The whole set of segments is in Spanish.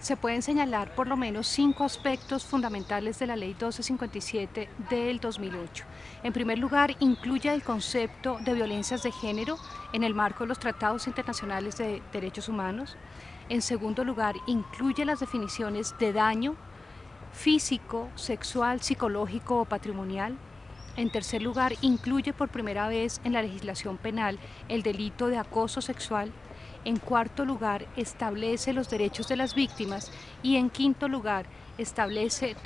Se pueden señalar por lo menos 5 aspectos fundamentales de la Ley 1257 del 2008. En primer lugar, incluye el concepto de violencias de género en el marco de los tratados internacionales de derechos humanos. En segundo lugar, incluye las definiciones de daño físico, sexual, psicológico o patrimonial. En tercer lugar, incluye por primera vez en la legislación penal el delito de acoso sexual. En cuarto lugar, establece los derechos de las víctimas y en quinto lugar, establece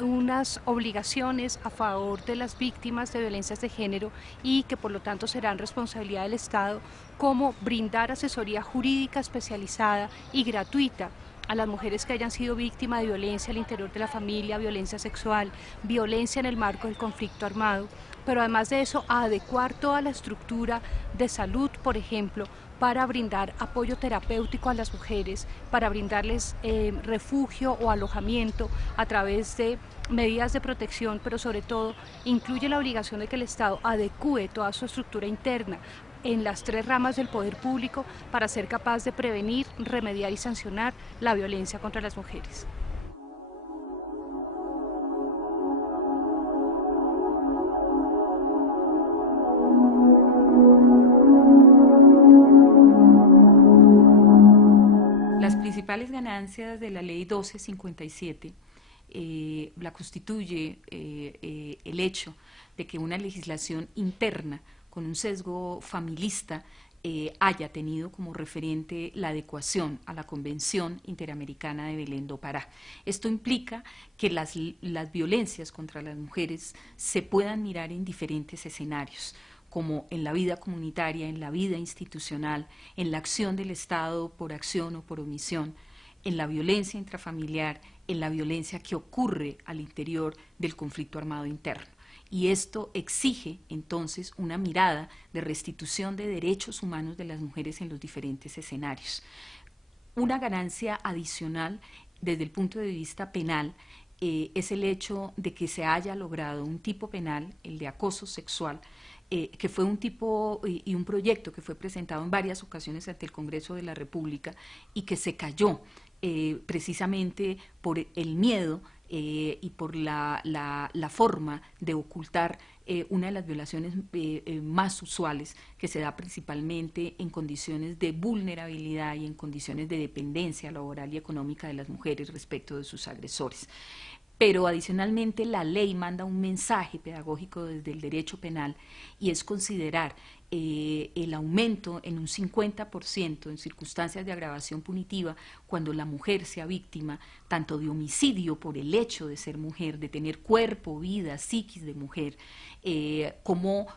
unas obligaciones a favor de las víctimas de violencias de género y que por lo tanto serán responsabilidad del Estado, como brindar asesoría jurídica especializada y gratuita a las mujeres que hayan sido víctimas de violencia al interior de la familia, violencia sexual, violencia en el marco del conflicto armado, pero además de eso, a adecuar toda la estructura de salud, por ejemplo, para brindar apoyo terapéutico a las mujeres, para brindarles refugio o alojamiento a través de medidas de protección, pero sobre todo incluye la obligación de que el Estado adecúe toda su estructura interna en las 3 ramas del poder público para ser capaz de prevenir, remediar y sancionar la violencia contra las mujeres. Las principales ganancias de la Ley 1257 la constituye el hecho de que una legislación interna con un sesgo familista haya tenido como referente la adecuación a la Convención Interamericana de Belén do Pará. Esto implica que las violencias contra las mujeres se puedan mirar en diferentes escenarios, como en la vida comunitaria, en la vida institucional, en la acción del Estado por acción o por omisión, en la violencia intrafamiliar, en la violencia que ocurre al interior del conflicto armado interno. Y esto exige entonces una mirada de restitución de derechos humanos de las mujeres en los diferentes escenarios. Una ganancia adicional desde el punto de vista penal es el hecho de que se haya logrado un tipo penal, el de acoso sexual, que fue un tipo y un proyecto que fue presentado en varias ocasiones ante el Congreso de la República y que se cayó precisamente por el miedo y por la forma de ocultar una de las violaciones más usuales, que se da principalmente en condiciones de vulnerabilidad y en condiciones de dependencia laboral y económica de las mujeres respecto de sus agresores. Pero adicionalmente la ley manda un mensaje pedagógico desde el derecho penal y es considerar el aumento en un 50% en circunstancias de agravación punitiva cuando la mujer sea víctima tanto de homicidio por el hecho de ser mujer, de tener cuerpo, vida, psiquis de mujer, como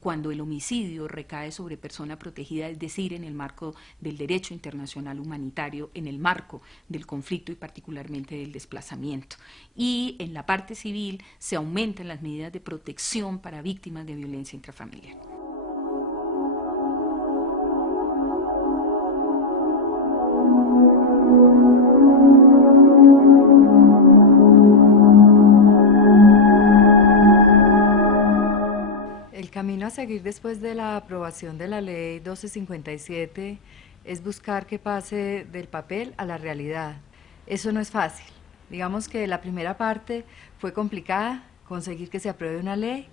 cuando el homicidio recae sobre persona protegida, es decir, en el marco del derecho internacional humanitario, en el marco del conflicto y particularmente del desplazamiento. Y en la parte civil se aumentan las medidas de protección para víctimas de violencia intrafamiliar. El camino a seguir después de la aprobación de la ley 1257 es buscar que pase del papel a la realidad. Eso no es fácil. Digamos que la primera parte fue complicada, conseguir que se apruebe una ley,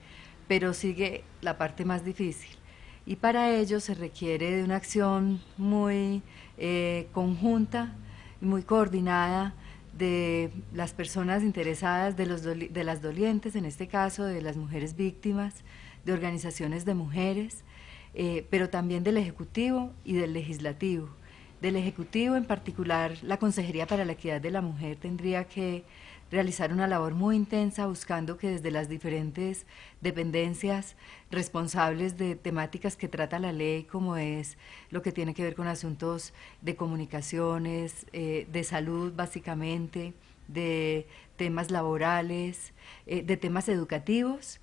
pero sigue la parte más difícil. Y para ello se requiere de una acción muy conjunta, muy coordinada de las personas interesadas, de las dolientes, en este caso de las mujeres víctimas, de organizaciones de mujeres, pero también del Ejecutivo y del Legislativo. Del Ejecutivo, en particular, la Consejería para la Equidad de la Mujer tendría que realizar una labor muy intensa buscando que desde las diferentes dependencias responsables de temáticas que trata la ley, como es lo que tiene que ver con asuntos de comunicaciones, de salud básicamente, de temas laborales, de temas educativos.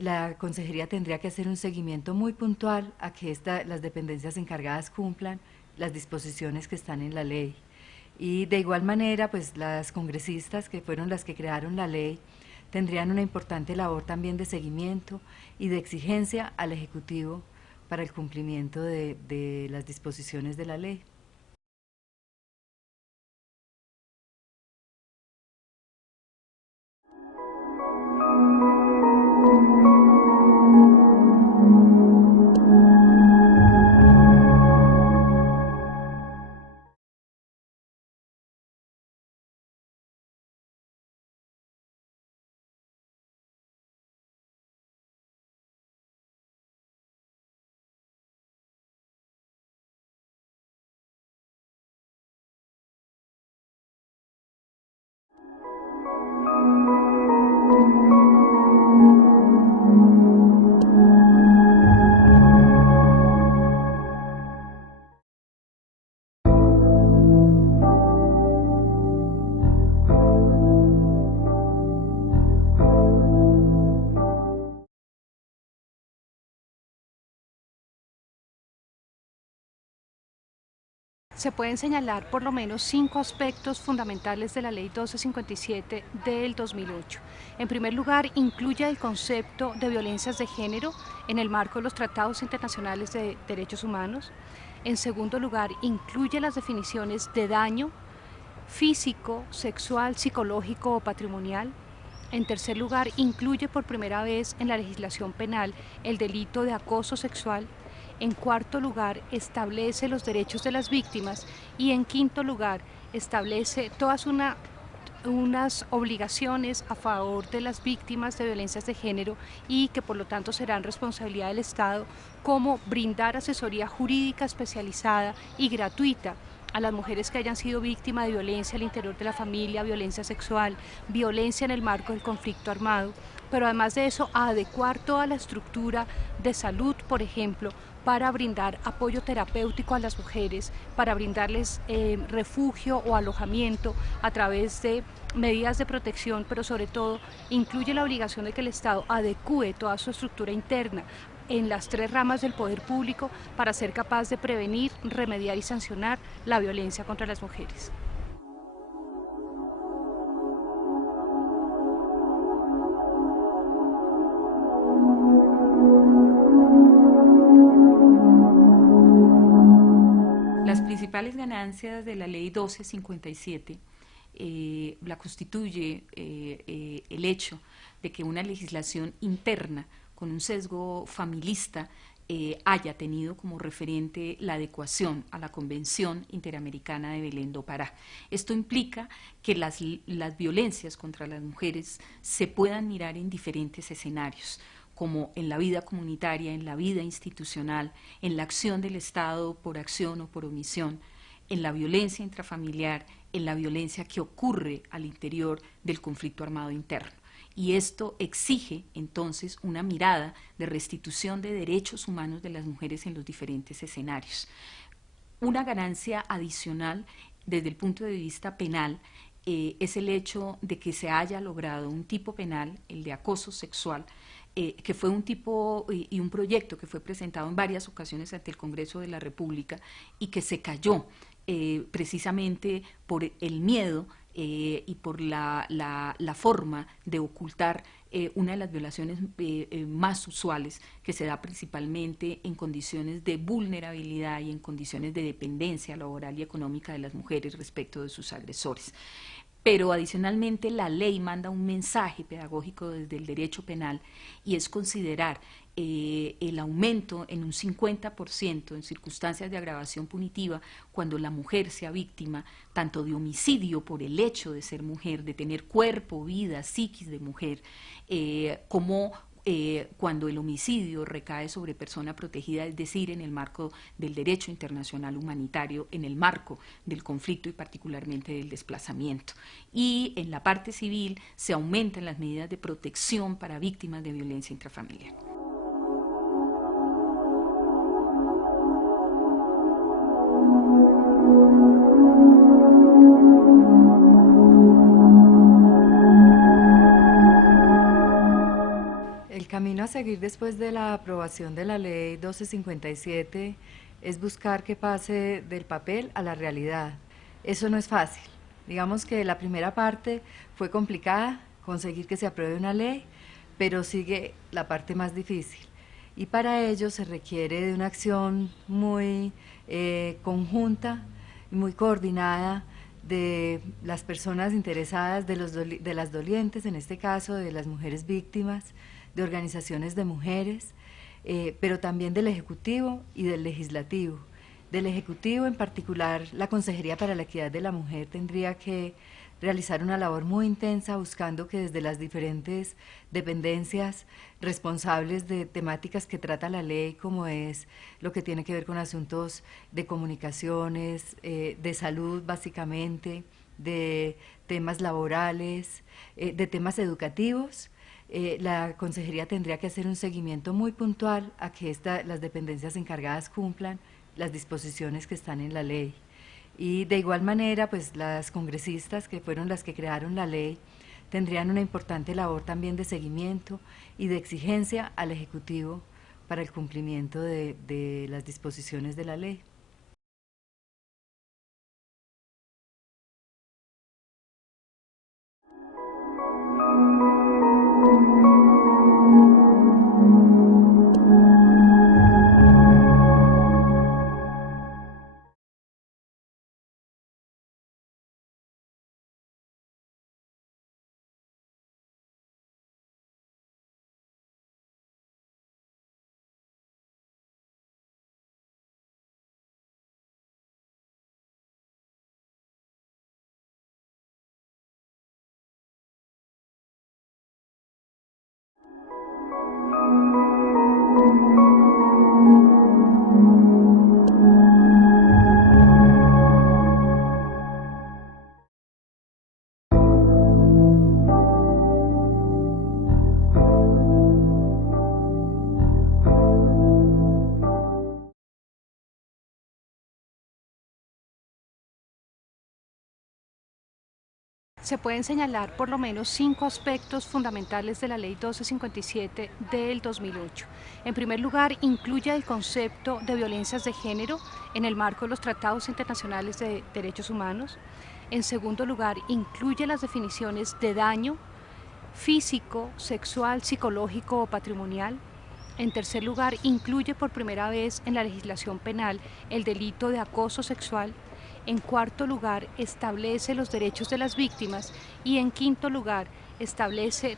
La consejería tendría que hacer un seguimiento muy puntual a que las dependencias encargadas cumplan las disposiciones que están en la ley. Y de igual manera, pues las congresistas, que fueron las que crearon la ley, tendrían una importante labor también de seguimiento y de exigencia al Ejecutivo para el cumplimiento de las disposiciones de la ley. Se pueden señalar por lo menos 5 aspectos fundamentales de la Ley 1257 del 2008. En primer lugar, incluye el concepto de violencias de género en el marco de los tratados internacionales de derechos humanos. En segundo lugar, incluye las definiciones de daño físico, sexual, psicológico o patrimonial. En tercer lugar, incluye por primera vez en la legislación penal el delito de acoso sexual. En cuarto lugar, establece los derechos de las víctimas y en quinto lugar, establece unas obligaciones a favor de las víctimas de violencias de género y que por lo tanto serán responsabilidad del Estado, como brindar asesoría jurídica especializada y gratuita a las mujeres que hayan sido víctimas de violencia al interior de la familia, violencia sexual, violencia en el marco del conflicto armado, pero además de eso, a adecuar toda la estructura de salud, por ejemplo, para brindar apoyo terapéutico a las mujeres, para brindarles refugio o alojamiento a través de medidas de protección, pero sobre todo incluye la obligación de que el Estado adecúe toda su estructura interna en las 3 ramas del poder público para ser capaz de prevenir, remediar y sancionar la violencia contra las mujeres. Las principales ganancias de la Ley 1257 la constituye el hecho de que una legislación interna con un sesgo familista haya tenido como referente la adecuación a la Convención Interamericana de Belén do Pará. Esto implica que las violencias contra las mujeres se puedan mirar en diferentes escenarios, como en la vida comunitaria, en la vida institucional, en la acción del Estado por acción o por omisión, en la violencia intrafamiliar, en la violencia que ocurre al interior del conflicto armado interno. Y esto exige entonces una mirada de restitución de derechos humanos de las mujeres en los diferentes escenarios. Una ganancia adicional desde el punto de vista penal es el hecho de que se haya logrado un tipo penal, el de acoso sexual, que fue un tipo y un proyecto que fue presentado en varias ocasiones ante el Congreso de la República y que se cayó precisamente por el miedo y por la forma de ocultar una de las violaciones más usuales, que se da principalmente en condiciones de vulnerabilidad y en condiciones de dependencia laboral y económica de las mujeres respecto de sus agresores. Pero adicionalmente la ley manda un mensaje pedagógico desde el derecho penal y es considerar el aumento en un 50% en circunstancias de agravación punitiva cuando la mujer sea víctima tanto de homicidio por el hecho de ser mujer, de tener cuerpo, vida, psiquis de mujer, como cuando el homicidio recae sobre persona protegida, es decir, en el marco del derecho internacional humanitario, en el marco del conflicto y particularmente del desplazamiento. Y en la parte civil se aumentan las medidas de protección para víctimas de violencia intrafamiliar. a seguir después de la aprobación de la ley 1257 es buscar que pase del papel a la realidad. Eso no es fácil. Digamos que la primera parte fue complicada, conseguir que se apruebe una ley, pero sigue la parte más difícil. Y para ello se requiere de una acción muy conjunta, muy coordinada de las personas interesadas, de las dolientes, en este caso de las mujeres víctimas, de organizaciones de mujeres, pero también del Ejecutivo y del Legislativo. Del Ejecutivo, en particular, la Consejería para la Equidad de la Mujer tendría que realizar una labor muy intensa buscando que desde las diferentes dependencias responsables de temáticas que trata la ley, como es lo que tiene que ver con asuntos de comunicaciones, de salud básicamente, de temas laborales, de temas educativos, la Consejería tendría que hacer un seguimiento muy puntual a que las dependencias encargadas cumplan las disposiciones que están en la ley. Y de igual manera, pues las congresistas, que fueron las que crearon la ley, tendrían una importante labor también de seguimiento y de exigencia al Ejecutivo para el cumplimiento de las disposiciones de la ley. Se pueden señalar por lo menos 5 aspectos fundamentales de la Ley 1257 del 2008. En primer lugar, incluye el concepto de violencias de género en el marco de los tratados internacionales de derechos humanos. En segundo lugar, incluye las definiciones de daño físico, sexual, psicológico o patrimonial. En tercer lugar, incluye por primera vez en la legislación penal el delito de acoso sexual. En cuarto lugar, establece los derechos de las víctimas y en quinto lugar, establece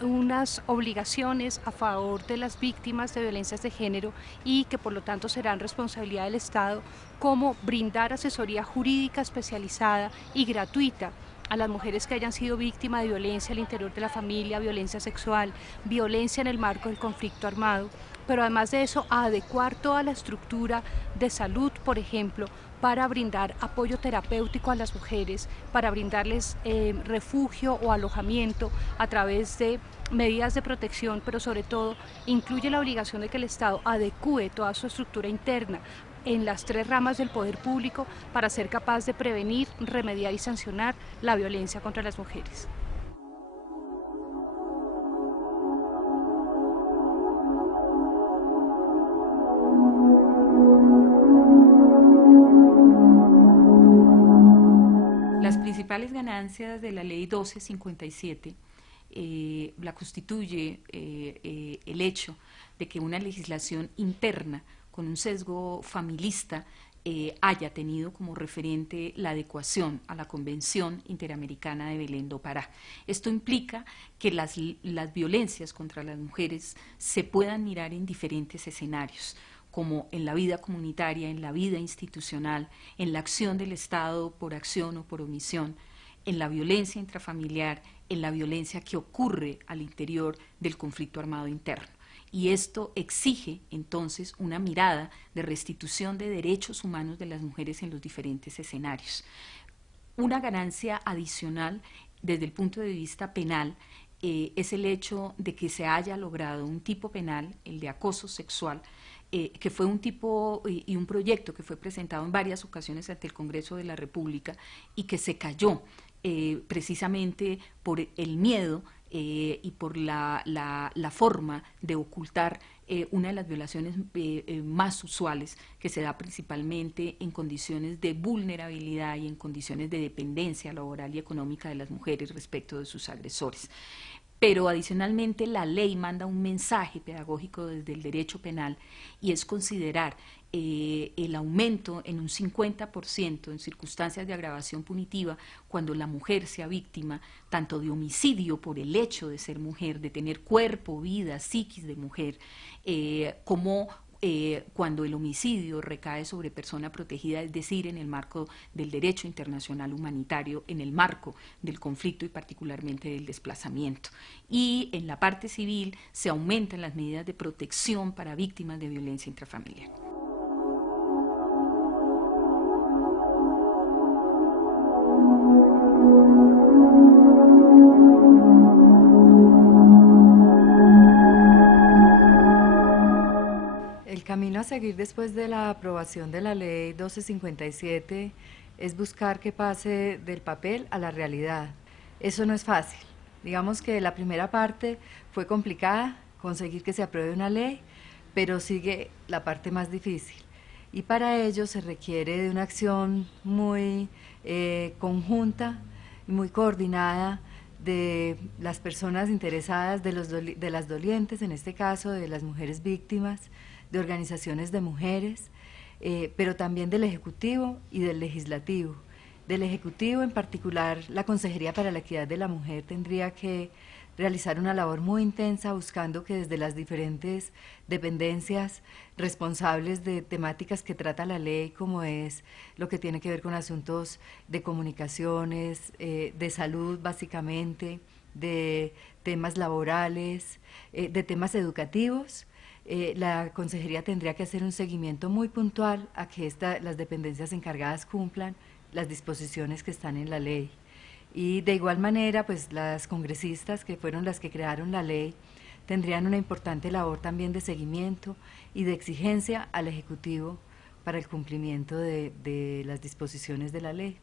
unas obligaciones a favor de las víctimas de violencias de género y que por lo tanto serán responsabilidad del Estado, como brindar asesoría jurídica especializada y gratuita a las mujeres que hayan sido víctimas de violencia al interior de la familia, violencia sexual, violencia en el marco del conflicto armado, pero además de eso, a adecuar toda la estructura de salud, por ejemplo, para brindar apoyo terapéutico a las mujeres, para brindarles refugio o alojamiento a través de medidas de protección, pero sobre todo incluye la obligación de que el Estado adecúe toda su estructura interna en las 3 ramas del poder público para ser capaz de prevenir, remediar y sancionar la violencia contra las mujeres. Las principales ganancias de la ley 1257 la constituye el hecho de que una legislación interna con un sesgo familista haya tenido como referente la adecuación a la Convención Interamericana de Belén do Pará. Esto implica que las violencias contra las mujeres se puedan mirar en diferentes escenarios, como en la vida comunitaria, en la vida institucional, en la acción del Estado por acción o por omisión, en la violencia intrafamiliar, en la violencia que ocurre al interior del conflicto armado interno. Y esto exige entonces una mirada de restitución de derechos humanos de las mujeres en los diferentes escenarios. Una ganancia adicional desde el punto de vista penal es el hecho de que se haya logrado un tipo penal, el de acoso sexual, que fue un tipo y un proyecto que fue presentado en varias ocasiones ante el Congreso de la República y que se cayó precisamente por el miedo y por la forma de ocultar una de las violaciones más usuales, que se da principalmente en condiciones de vulnerabilidad y en condiciones de dependencia laboral y económica de las mujeres respecto de sus agresores. Pero adicionalmente la ley manda un mensaje pedagógico desde el derecho penal, y es considerar el aumento en un 50% en circunstancias de agravación punitiva cuando la mujer sea víctima tanto de homicidio por el hecho de ser mujer, de tener cuerpo, vida, psiquis de mujer, como cuando el homicidio recae sobre persona protegida, es decir, en el marco del derecho internacional humanitario, en el marco del conflicto y particularmente del desplazamiento. Y en la parte civil se aumentan las medidas de protección para víctimas de violencia intrafamiliar. El camino a seguir después de la aprobación de la ley 1257 es buscar que pase del papel a la realidad. Eso no es fácil. Digamos que la primera parte fue complicada, conseguir que se apruebe una ley, pero sigue la parte más difícil. Y para ello se requiere de una acción muy conjunta y muy coordinada de las personas interesadas, de las dolientes, en este caso de las mujeres víctimas, de organizaciones de mujeres, pero también del Ejecutivo y del Legislativo. Del Ejecutivo, en particular, la Consejería para la Equidad de la Mujer tendría que realizar una labor muy intensa buscando que desde las diferentes dependencias responsables de temáticas que trata la ley, como es lo que tiene que ver con asuntos de comunicaciones, de salud básicamente, de temas laborales, de temas educativos, la Consejería tendría que hacer un seguimiento muy puntual a que las dependencias encargadas cumplan las disposiciones que están en la ley. Y de igual manera, pues las congresistas, que fueron las que crearon la ley, tendrían una importante labor también de seguimiento y de exigencia al Ejecutivo para el cumplimiento de las disposiciones de la ley.